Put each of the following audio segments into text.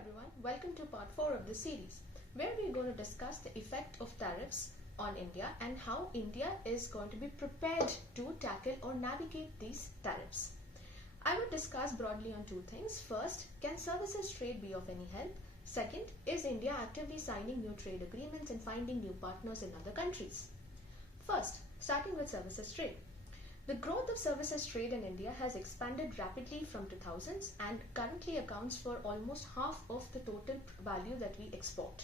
everyone, welcome to part 4 of the series, where we are going to discuss the effect of tariffs on India and how India is going to be prepared to tackle or navigate these tariffs. I will discuss broadly on two things. First, can services trade be of any help? Second, is India actively signing new trade agreements and finding new partners in other countries? First, starting with services trade. The growth of services trade in India has expanded rapidly from 2000s and currently accounts for almost half of the total value that we export.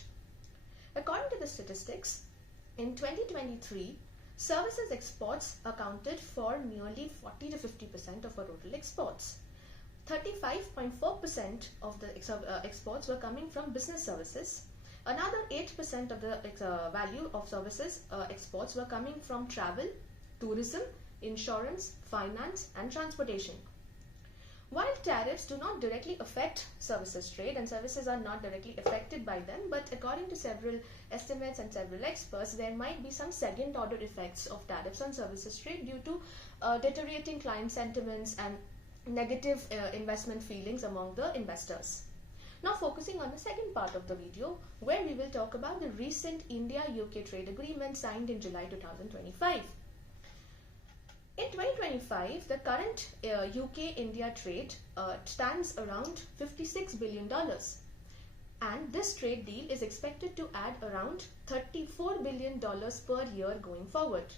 According to the statistics, in 2023, services exports accounted for nearly 40 to 50% of our total exports. 35.4% of the exports were coming from business services. Another 8% of the value of services exports were coming from travel, tourism, insurance, finance and transportation. While tariffs do not directly affect services trade and services are not directly affected by them, but according to several estimates and several experts, there might be some second order effects of tariffs on services trade due to deteriorating client sentiments and negative investment feelings among the investors. Now focusing on the second part of the video, where we will talk about the recent India-UK trade agreement signed in July 2025. In 2025, the current UK-India trade stands around $56 billion, and this trade deal is expected to add around $34 billion per year going forward,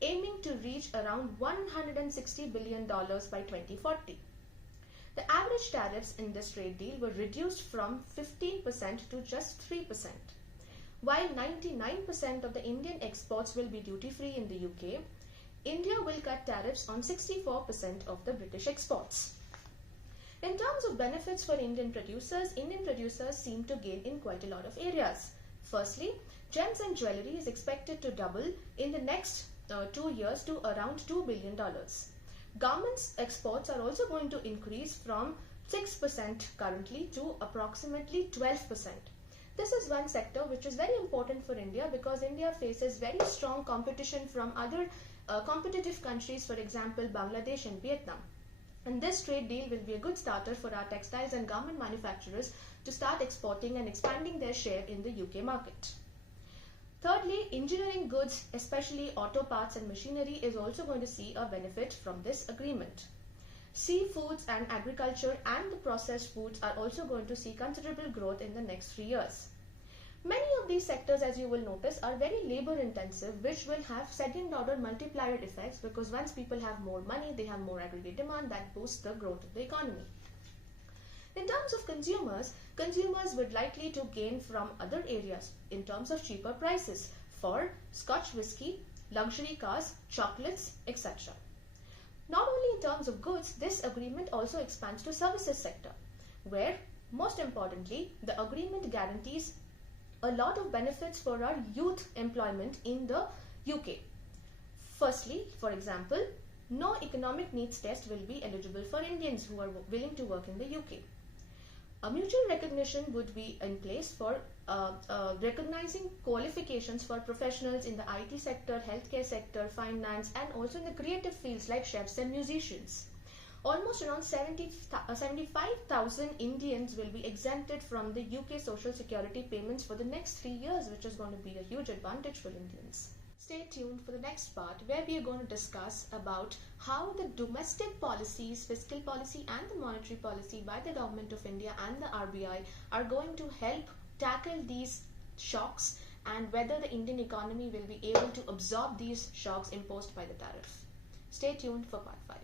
aiming to reach around $160 billion by 2040. The average tariffs in this trade deal were reduced from 15% to just 3%. While 99% of the Indian exports will be duty-free in the UK, India will cut tariffs on 64% of the British exports. In terms of benefits for Indian producers seem to gain in quite a lot of areas. Firstly, gems and jewellery is expected to double in the next 2 years to around $2 billion. Garments exports are also going to increase from 6% currently to approximately 12%. This is one sector which is very important for India because India faces very strong competition from other competitive countries, for example Bangladesh and Vietnam. And this trade deal will be a good starter for our textiles and garment manufacturers to start exporting and expanding their share in the UK market. Thirdly, engineering goods, especially auto parts and machinery, is also going to see a benefit from this agreement. Seafoods and agriculture and the processed foods are also going to see considerable growth in the next 3 years. Many of these sectors, as you will notice, are very labor intensive, which will have second order multiplier effects because once people have more money, they have more aggregate demand that boosts the growth of the economy. In terms of consumers would likely to gain from other areas in terms of cheaper prices for Scotch whisky, luxury cars, chocolates, etc. Not only in terms of goods, this agreement also expands to services sector, where most importantly, the agreement guarantees a lot of benefits for our youth employment in the UK. Firstly, for example, no economic needs test will be eligible for Indians who are willing to work in the UK. A mutual recognition would be in place for recognizing qualifications for professionals in the IT sector, healthcare sector, finance, and also in the creative fields like chefs and musicians. Almost around 75,000 Indians will be exempted from the UK social security payments for the next 3 years, which is going to be a huge advantage for Indians. Stay tuned for the next part, where we are going to discuss about how the domestic policies, fiscal policy and the monetary policy by the Government of India and the RBI are going to help tackle these shocks and whether the Indian economy will be able to absorb these shocks imposed by the tariff. Stay tuned for part 5.